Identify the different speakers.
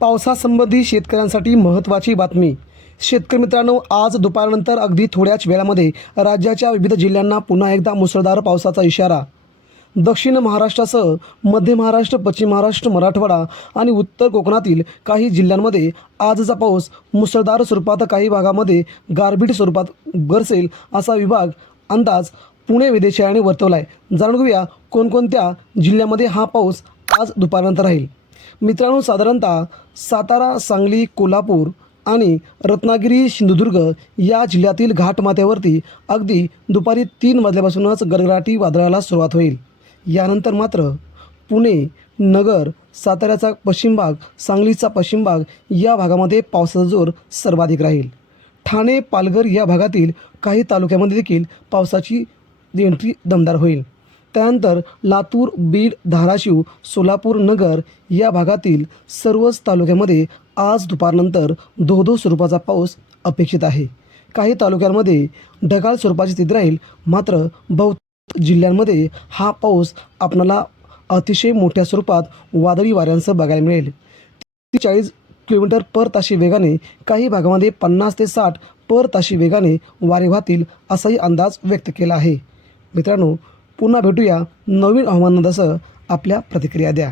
Speaker 1: पावसासंबंधी शेतकऱ्यांसाठी महत्त्वाची बातमी. शेतकरी मित्रांनो आज दुपारनंतर अगदी थोड्याच वेळामध्ये राज्याच्या विविध जिल्ह्यांना पुन्हा एकदा मुसळधार पावसाचा इशारा. दक्षिण महाराष्ट्रासह मध्य महाराष्ट्र पश्चिम महाराष्ट्र मराठवाडा आणि उत्तर कोकणातील काही जिल्ह्यांमध्ये आजचा पाऊस मुसळधार स्वरूपात काही भागामध्ये गारबीट स्वरूपात गरसेल असा विभाग अंदाज पुणे वेधशाळेने वर्तवला आहे जाणून घेऊया कोणकोणत्या जिल्ह्यामध्ये हा पाऊस आज दुपारनंतर राहील. मित्रांनो साधारणतः सातारा सांगली कोल्हापूर आणि रत्नागिरी सिंधुदुर्ग या जिल्ह्यातील घाटमाथ्यावरती अगदी दुपारी तीन वाजल्यापासूनच गडगडाटी वादळाला सुरुवात होईल. यानंतर मात्र पुणे नगर साताऱ्याचा पश्चिम भाग सांगलीचा पश्चिम भाग या भागामध्ये पावसाचा जोर सर्वाधिक राहील. ठाणे पालघर या भागातील काही तालुक्यामध्ये देखील पावसाची एंट्री दमदार होईल. त्यानंतर लातूर बीड धाराशिव सोलापूर नगर या भागातील सर्वच तालुक्यामध्ये आज दुपारनंतर धो धो स्वरूपाचा पाऊस अपेक्षित आहे. काही तालुक्यांमध्ये ढगाळ स्वरूपाची स्थिती राहील मात्र बहुतेक जिल्ह्यांमध्ये हा पाऊस आपणाला अतिशय मोठ्या स्वरूपात वादळी वाऱ्यांसह बघायला मिळेल. चाळीस किलोमीटर पर ताशी वेगाने काही भागामध्ये पन्नास ते साठ पर ताशी वेगाने वारे वाहतील असाही अंदाज व्यक्त केला आहे. मित्रांनो पुन्हा भेटूया नवीन हवामानासह आपल्या प्रतिक्रिया द्या.